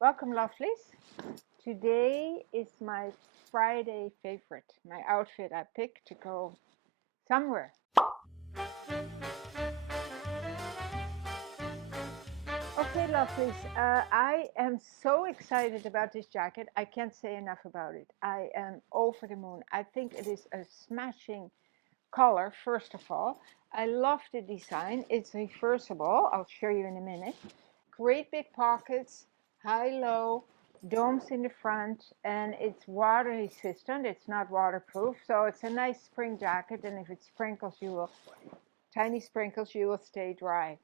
Welcome, lovelies. Today is my Friday favorite, my outfit I picked to go somewhere. Okay, lovelies, I am so excited about this jacket. I can't say enough about it. I am over the moon. I think it is a smashing color, first of all. I love the design. It's reversible. I'll show you in a minute. Great big pockets, high-low, domes in the front, and it's water resistant. It's not waterproof, so it's a nice spring jacket, and if it sprinkles, tiny sprinkles, you will stay dry.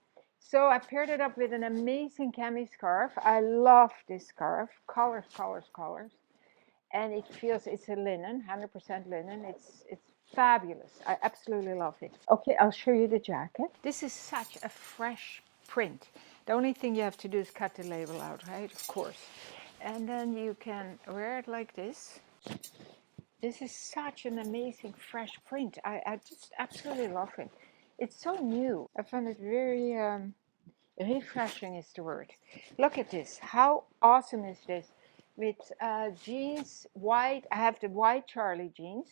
So I paired it up with an amazing cami scarf. I love this scarf, colors, colors, colors, and it feels, it's a linen, 100% linen. It's fabulous. I absolutely love it. Okay, I'll show you the jacket. This is such a fresh print. The only thing you have to do is cut the label out, right? Of course. And then you can wear it like this. This is such an amazing fresh print. I just absolutely love it. It's so new. I find it very refreshing is the word. Look at this. How awesome is this? With jeans, white. I have the white Charlie jeans.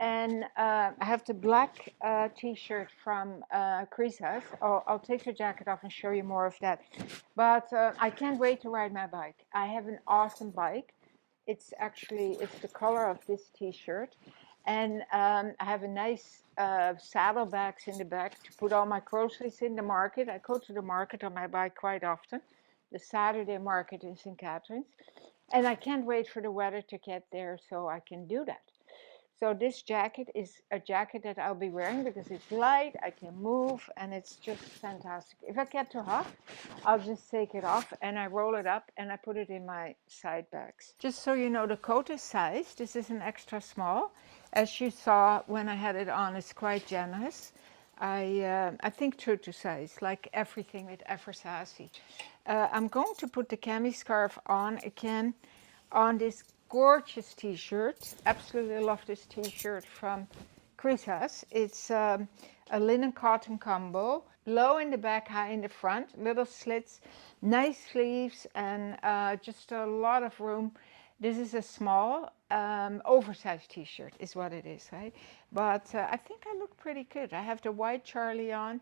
And I have the black t-shirt from Chrisas. I'll take the jacket off and show you more of that. But I can't wait to ride my bike. I have an awesome bike. It's the color of this t-shirt. And I have a nice saddlebags in the back to put all my groceries in the market. I go to the market on my bike quite often. The Saturday market is in Catharines. And I can't wait for the weather to get there so I can do that. So this jacket is a jacket that I'll be wearing because it's light, I can move, and it's just fantastic. If I get too hot, I'll just take it off and I roll it up and I put it in my side bags. Just so you know, the coat is sized. This is an extra small. As you saw when I had it on, it's quite generous. I think true to size, like everything with Ever Sassy. I'm going to put the cami scarf on again on this gorgeous t-shirt. Absolutely love this t-shirt from Chrisas. It's a linen cotton combo, low in the back, high in the front, little slits, nice sleeves, and just a lot of room. This is a small, oversized t-shirt is what it is, right? But I think I look pretty good. I have the white Charlie on,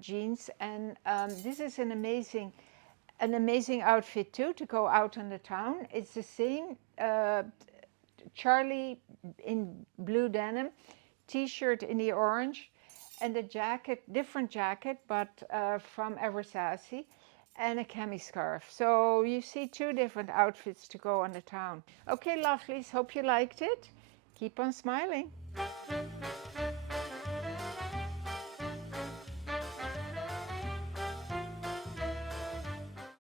jeans, and this is an amazing outfit too to go out on the town. It's the same Charlie in blue denim, t-shirt in the orange, and the jacket, different jacket, but from Ever Sassy, and a cami scarf. So you see two different outfits to go on the town. Okay, lovelies, hope you liked it. Keep on smiling.